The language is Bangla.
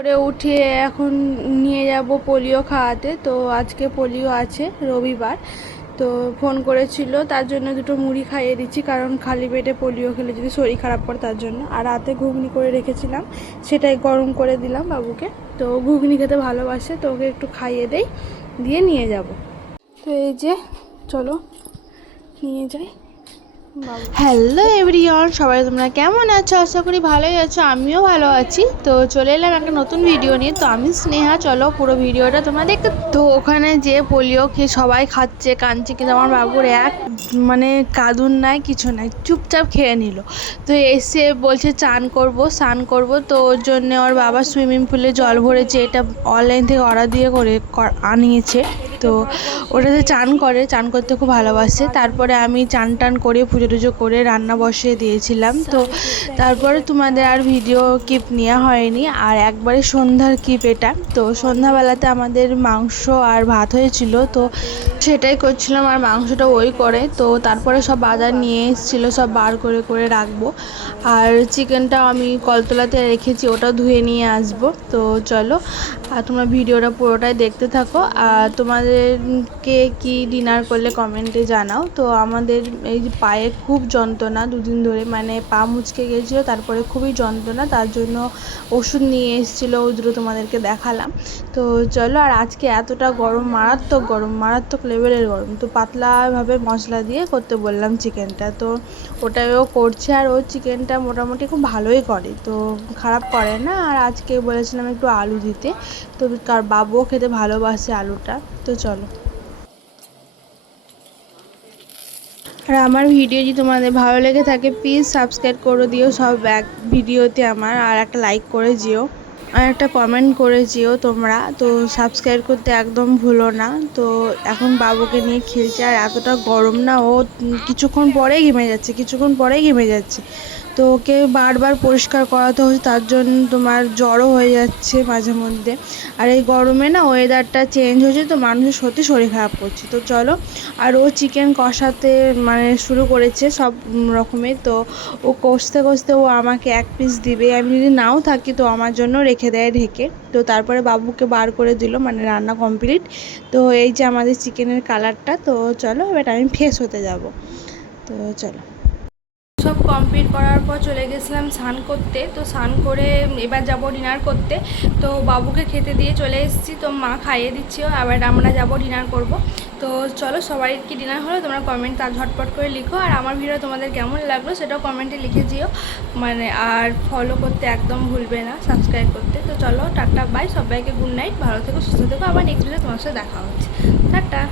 করে উঠিয়ে এখন নিয়ে যাব পোলিও খাওয়াতে। তো আজকে পোলিও আছে, রবিবার। তো ফোন করেছিল, তার জন্য দুটো মুড়ি খাইয়ে দিচ্ছি, কারণ খালি পেটে পোলিও খেলে যদি শরীর খারাপ করে তার জন্য। আর রাতে ঘুগনি করে রেখেছিলাম, সেটাই গরম করে দিলাম বাবুকে। তো ঘুগনি খেতে ভালোবাসে, তো ওকে একটু খাইয়ে দেই, দিয়ে নিয়ে যাব। তো এই যে চলো নিয়ে যাই। হ্যালো এভরিওয়ান, সবাই তোমরা কেমন আছো? আশা করি ভালোই আছো, আমিও ভালো আছি। তো চলে এলাম একটা নতুন ভিডিও নিয়ে। তো আমি স্নেহা, চলো পুরো ভিডিওটা তোমরা দেখতে। তো ওখানে যে পোলিও খেয়ে সবাই খাচ্ছে, কাঁদছে, কিন্তু আমার বাবুর এক মানে কাঁদুন নাই, কিছু নাই, চুপচাপ খেয়ে নিল। তো এসে বলছে স্নান করবো। তো ওর জন্য ওর বাবা সুইমিং পুলে জল ভরেছে, এটা অনলাইন থেকে অর্ডার দিয়ে আনিয়েছে। তো ওটাতে চান করতে খুব ভালোবাসে। তারপরে আমি চান করে পুজো টুজো করে রান্না বসিয়ে দিয়েছিলাম। তো তারপরে তোমাদের আর ভিডিও ক্লিপ নেওয়া হয়নি, আর একবারে সন্ধ্যার ক্লিপ এটা। তো সন্ধ্যাবেলাতে আমাদের মাংস আর ভাত হয়েছিল, তো সেটাই করছিলাম, আর মাংসটা ওই করে। তো তারপরে সব বাজার নিয়ে এসেছিলো, সব বার করে করে রাখবো। আর চিকেনটাও আমি কলতলাতে রেখেছি, ওটাও ধুয়ে নিয়ে আসবো। তো চলো, আর তোমরা ভিডিওটা পুরোটাই দেখতে থাকো। আর তোমাদেরকে কি ডিনার করলে কমেন্টে জানাও। তো আমাদের এই যে পায়ে খুব যন্ত্রণা দুদিন ধরে, মানে পা মুচকে গিয়েছিলো, তারপরে খুবই যন্ত্রণা, তার জন্য ওষুধ নিয়ে এসেছিলো, ওই দুটো তোমাদেরকে দেখালাম। তো চলো, আর আজকে এতটা গরম, মারাত্মক লেভেলের গরম। তো পাতলাভাবে মশলা দিয়ে করতে বললাম চিকেনটা, তো ওটাও করছে। আর ও চিকেনটা মোটামুটি খুব ভালোই করে, তো খারাপ করে না। আর আজকে বলেছিলাম একটু আলু দিতে, তো বাবুও খেতে ভালোবাসে আলুটা। তো চলো, আর আমার ভিডিও যদি তোমাদের ভালো লেগে থাকে প্লিজ সাবস্ক্রাইব করে দিও সব এক ভিডিওতে আমার, আর একটা লাইক করে যেও, আর একটা কমেন্ট করে যেও তোমরা। তো সাবস্ক্রাইব করতে একদম ভুলো না। তো এখন বাবুকে নিয়ে খেলছে, আর এতটা গরম না, ও কিছুক্ষণ পরেই ঘেমে যাচ্ছে। তো ওকে বারবার পরিষ্কার করাতে হচ্ছে, তার জন্য তোমার জ্বরও হয়ে যাচ্ছে মাঝে মধ্যে। আর এই গরমে না ওয়েদারটা চেঞ্জ হয়েছে, তো মানুষের সত্যি শরীর খারাপ করছে। তো চলো, আর ও চিকেন কষাতে মানে শুরু করেছে সব রকমের। তো ও কষতে ও আমাকে এক পিস দিবে, আমি যদি নাও থাকি তো আমার জন্য রেখে দেয় ঢেকে। তো তারপরে বাবুকে বার করে দিল, মানে রান্না কমপ্লিট। তো এই যে আমাদের চিকেনের কালারটা। তো চলো, এবার আমি ফ্রেশ হতে যাব। তো চলো, সব কমপ্লিট করার পর চলে গেছিলাম স্নান করতে। তো স্নান করে এবার যাব ডিনার করতে। তো বাবুকে খেতে দিয়ে চলে এসেছি, তো মা খাইয়ে দিচ্ছিও, আবার আমরা যাব ডিনার করব। তো চলো, সবাই কি ডিনার হলো তোমরা কমেন্ট তার ঝটপট করে লিখো। আর আমার ভিডিও তোমাদের কেমন লাগলো সেটাও কমেন্টে লিখে দিও, মানে আর ফলো করতে একদম ভুলবে না, সাবস্ক্রাইব করতে। তো চলো, টাটা বাই, সবাইকে গুড নাইট, ভালো থেকো, সুস্থ থেকো। আবার নেক্সট ভিডিও তোমার সাথে দেখা হচ্ছে। টাটা।